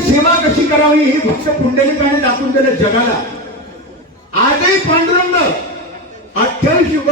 पुंडलिकाची सेवा कशी करावी? हे फक्त पुंडलिकाने दाखवून दिलं जगाला. आजही पांडुरंग अठ्ठावीस युग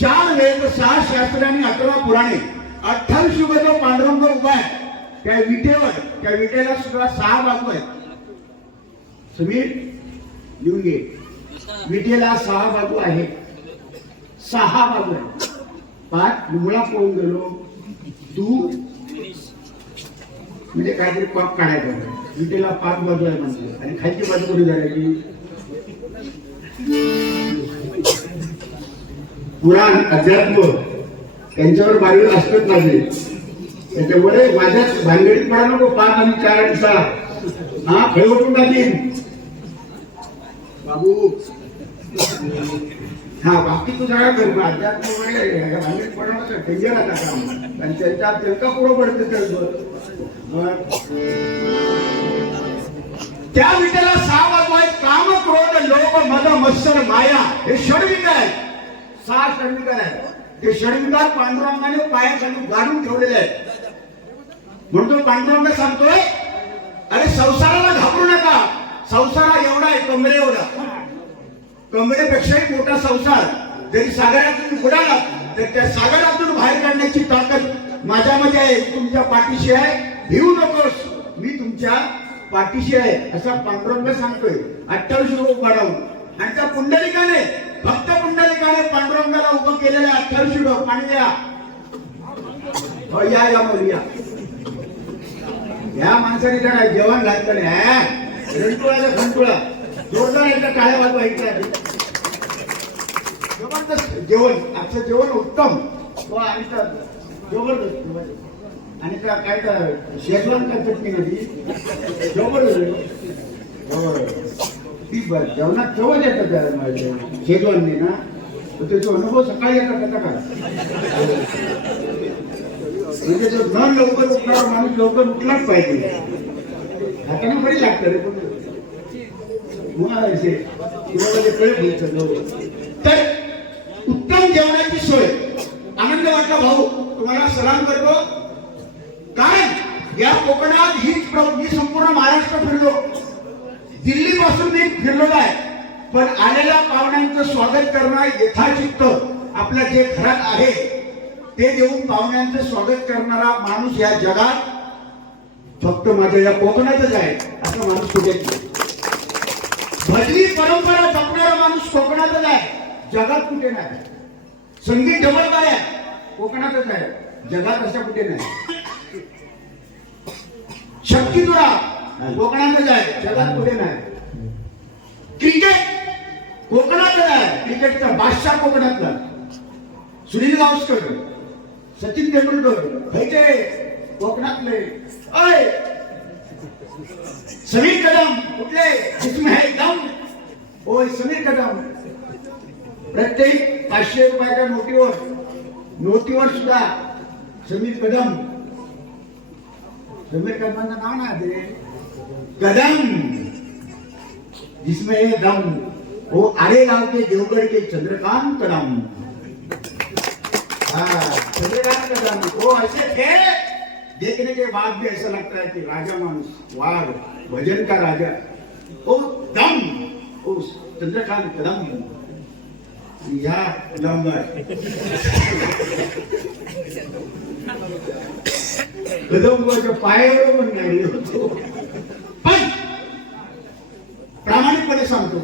चार वेद सहा शास्त्र आणि अकरा पुराणे. अठ्ठावीस युग जो पांडुरंग उभा आहे त्या विटेवर त्या विटेला सुद्धा सहा बाजू आहेत. समीर लिहून घे. विटेला सहा बाजू आहे. सहा बाजू आहे पाच मुळा पळून गेलो. तू म्हणजे काहीतरी पाप काढायचं विटेला पाच बाजू आहे म्हणजे आणि खालची बाजू कोणी करायची पुराण अध्यात्म. त्यांच्यावर बारीक असतच माझे. त्याच्यामुळे माझ्या भानगडीत पडा नको पाच आणि चार आणि सहा हा खेळ उठून टाकीन बाबू. हा बाकी तू सगळा कर अध्यात्म वगैरे ह्या भानगडीत पडा नका डेंजर आता काम. आणि त्यांच्या त्यांचा पुढं पडते त्याचं त्या विटेला सहा बाजू आहेत काम क्रोध लोभ मद मत्सर माया हे षडविकार आहेत. सहा षडविकार आहेत. ते षडविकार पांडुरंगाने पायाखाली गाडून ठेवलेले आहेत. म्हणतो पांडुरंग सांगतोय अरे संसाराला घाबरू नका. संसार एवढा आहे कमरे एवढा. कमरेपेक्षाही मोठा संसार. जरी सागरातून बुडाला तर त्या सागरात आहे तुमच्या पाठीशी आहे भिवू नकोस. मी तुमच्या पाठीशी आहे असा पांडुरंग सांगतोय. अठ्ठावीस लोक वाढवून आणि त्या पुंडलिकाने भक्त पुंडलिकाने पांडुरंगाला उभं केलेले अठ्ठावीस लोक पाणी द्या. हो, या या मुली या. या माणसाने जरा जेवण घातलं नाही रंटुळाला खंटुळा जोरदार एकदा टाळ्या वाजवा ऐकल्या जबरदस्त जेवण. आजचं जेवण उत्तम. हो, तो आणि जबरदस्त. आणि त्या काय त्या शेजवान का चटणी होती जबरदस्त ती जेवणात चवच येतात त्या शेजवानने ना? तर त्याचा अनुभव सकाळी येतात त्याचा काय म्हणजे जो न लवकर उठणारा माणूस लवकर उठलाच पाहिजे. हाताने बरी लागतं रे पण मग ते तर उत्तम जेवणाची सोय. आनंद वाटला भाऊ. तुम्हाला सलाम करतो. कारण या कोकणात हीच मी संपूर्ण महाराष्ट्र फिरलो. दिल्ली पासून मी फिरलेलो आहे. पण आलेल्या पाहुण्यांचं स्वागत करणं यथाचित्त आपल्या जे घरात आहे ते देऊन पाहुण्यांचं स्वागत करणारा माणूस या जगात फक्त माझ्या या कोकणातच आहे असं माणूस कुठे भजली परंपरा जपणारा माणूस कोकणातच आहे जगात कुठे नाही. संगीत ढवळकार आहे कोकणातच आहे जगात अशा कुठे नाही. शक्ती तुरा कोकणातच आहे जगात कुठे नाही. क्रिकेट कोकणातच आहे क्रिकेटचा बादशाह कोकणातला. सुनील गावस्कर सचिन तेंडुलकर खैचे कोकणातले. अय समीर कदम कुठले? जिसमें है दम होय समीर कदम. प्रत्येक पाचशे रुपयाच्या नोटीवर नोटीवर सुद्धा समीर कदम समीर कदमांचं नाव ना ते कदम जिसमें है दम वो आरे गाँव के देवगढ़ के चंद्रकांत कदम हाँ, चंद्रकांत कदम वो ऐसे थे देखने के बाद भी ऐसा लगता है कि राजा मानुस वाघ भजन का राजा वो दम वो चंद्रकांत कदम या नंबर. कदम पायावर पण नाही होतो पण प्रामाणिकपणे सांगतो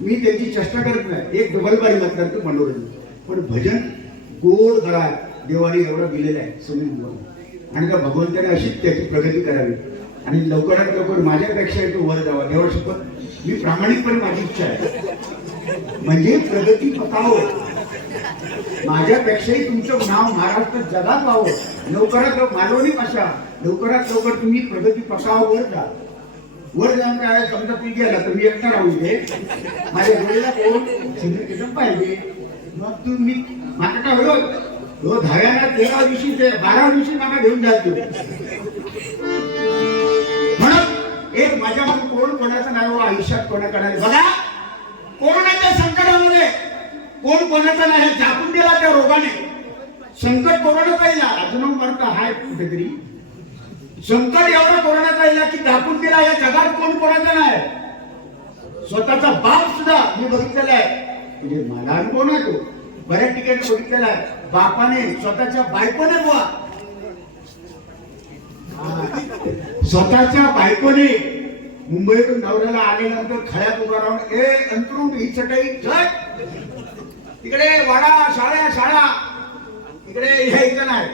मी त्यांची चेष्टा करत नाही. एक डबलबारी मत करतो मनोरंजन पण भजन गोड गळा देवाने एवढं दिलेलं आहे सुनील बुवा. आणि त्या भगवंताने अशीच त्याची प्रगती करावी. आणि लवकरात लवकर माझ्यापेक्षा तो वर जावा. देवळ शपथ मी प्रामाणिकपणे माझी इच्छा आहे. म्हणजे प्रगती पथावर. माझ्यापेक्षाही तुमचं नाव महाराष्ट्र जगात व्हावं. लवकरात मालवणी भाषा. लवकरात लवकर तुम्ही प्रगती पथावर जा. वर जाऊन काय समजा तुम्ही गेला तर मी एकटा राहू दे. माझ्या डोळ्याला कोण? सिंद्रिकेशन पाहिजे. मग तुम्ही माझा काय होईल? हो दहाव्याला तेरा दिवशी ते बारा दिवशी मला घेऊन जायचो म्हणून एक माझ्या मग कोण कोणाचं नाव आयुष्यात कोणाकडे बघा. कोरोनाच्या संकटामध्ये कोण कोणाचा नाही झाकून दिला त्या रोगाने. संकट कोरोनाचा येईल अजून मरता हाय कुठेतरी. संकट एवढा कोरोनाचा येईल की दाखवून दिला या जगात कोण कोणाचा नाही. स्वतःचा बाप सुद्धा मी बघितलेला आहे. म्हणजे मला अनुभव नाही तो. बऱ्याच ठिकाणी बघितलेला आहे. बापाने स्वतःच्या बायकोने बुवा. स्वतःच्या बायकोने मुंबईतून नवऱ्याला आल्यानंतर खळ्यात उभा राहून ए अंतरुण ही चटई झट तिकडे वाडा शाळा शाळा. तिकडे यायचं नाही.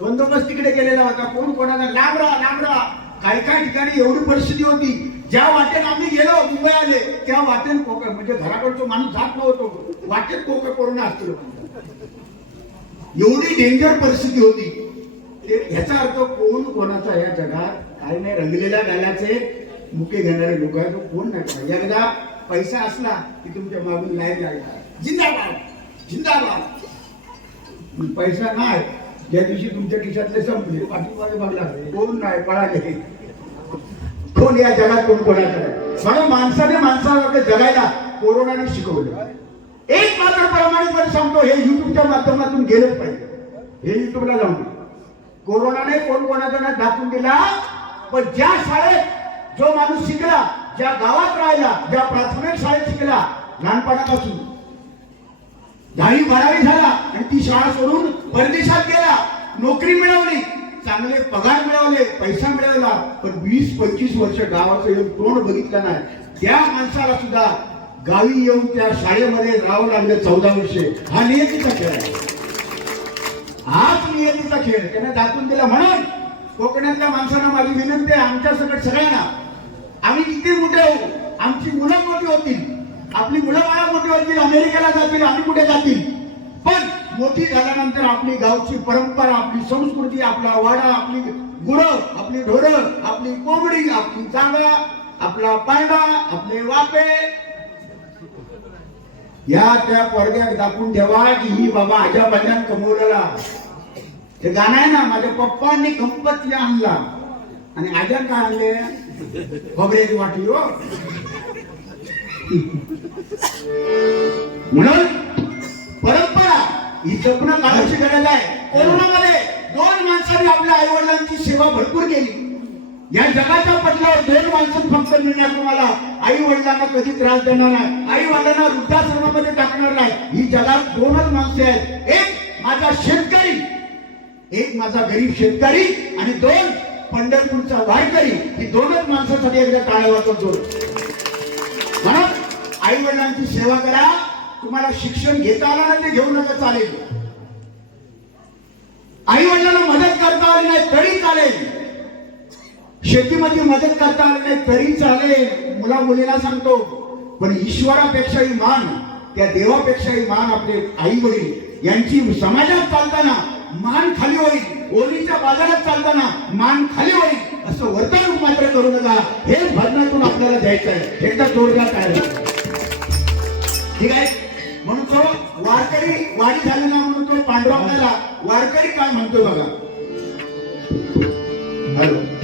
बंदोबस्त तिकडे गेलेला होता. कोण कोणाला लांब राहा लांब राहा काही काही ठिकाणी एवढी परिस्थिती होती. ज्या वाटेन आम्ही गेलो मुंबई आले त्या वाटेन कोकण म्हणजे घराकडचा माणूस जात नव्हतो. वाटेत कोकण कोरोना असतो एवढी डेंजर परिस्थिती होती. ह्याचा अर्थ कोण कोणाचा या जगात? काही नाही. रंगलेल्या गाल्याचे मुके घेणारे लोक आहे तो कोण नाही कोणा. एकदा पैसा असला की तुमच्या मागून लाईन लागला जिंदाबाद! जिंदाबाद! पैसा नाही. ज्या दिवशी तुमच्या खिशातले संपले पाठीमागे बघला कोण नाही पळाले. कोण या जगात कोण कोणाचा नाही. म्हणून माणसाने माणसाला जगायला कोरोनाने शिकवलं. एक मात्र प्रामाणिकपणे सांगतो हे युट्यूबच्या माध्यमातून गेलंच पाहिजे. हे युट्यूबला जाऊन. कोरोनाने कोण कोणाचा नाही दाखवून दिला? पण ज्या शाळेत जो माणूस शिकला ज्या गावात राहिला ज्या प्राथमिक शाळेत शिकला लहानपणापासून. दहावी बारावी झाला आणि ती शाळा सोडून परदेशात गेला. नोकरी मिळवली चांगले पगार मिळवले पैसा मिळवला पण वीस पंचवीस वर्ष गावाचं येऊन तोंड बघितलं नाही. त्या माणसाला सुद्धा गावी येऊन त्या शाळेमध्ये राहावं लागलं चौदा वर्षे. हा नियतीचा खेळ आहे. हाच नियतीचा खेळ त्याने दाखवून दिला म्हणून कोकणातल्या माणसांना माझी विनंती आहे आमच्या सगळं सगळ्यांना. आम्ही किती मोठे होऊ आमची मुलं मोठी होतील. आपली मुलं मला मोठी होतील अमेरिकेला जातील आम्ही कुठे जातील? पण मोठी झाल्यानंतर आपली गावची परंपरा आपली संस्कृती आपला वाडा आपली गुरं आपली ढोरं आपली कोंबडी आपली जागा आपला पारडा आपले वापे या त्या पडद्यात दाखवून ठेवा की ही बाबा आजा बाजान कमवलेला. हे गाणं आहे ना माझ्या पप्पांनी गणपती आणला. आणि आजान काय आणले? खोबऱ्याची वाटली हो. म्हणून परंपरा ही जपणं काळाची गरज आहे. कोरोनामध्ये दोन माणसांनी आपल्या आई वडिलांची सेवा भरपूर केली. या जगाच्या पटलावर दोन माणसं फक्त मिळणार तुम्हाला. आई वडिलांना कधी त्रास देणार नाही. आई वडिलांना वृद्धाश्रमामध्ये टाकणार नाही. ही जगात दोनच माणसे आहेत. एक माझा शेतकरी एक माझा गरीब शेतकरी आणि दोन पंढरपूरचा वारकरी ही दोनच माणसासाठी एकदा टाळावाचा जोड. म्हणून आई वडिलांची सेवा करा. तुम्हाला शिक्षण घेता आलं नाही ते घेऊ नका चालेल. आई वडिलांना मदत करता आली नाही तरी चालेल. शेतीमध्ये मदत करता आली नाही तरी चालेल. मुला मुलीला सांगतो पण ईश्वरापेक्षाही मान त्या देवापेक्षाही मान आपले आई वडील यांची समाजात चालताना मान खाली होईल. ओलीच्या बाजारात चालताना मान खाली होईल. असं वर्तणूक मात्र करू नका. हेच भजनातून आपल्याला द्यायचं आहे एकदा जोडला काय ठीक आहे? म्हणून तो वारकरी वाडी झाली ना म्हणून तो पांडुरंगाला वारकरी काय म्हणतो बघा? हॅलो.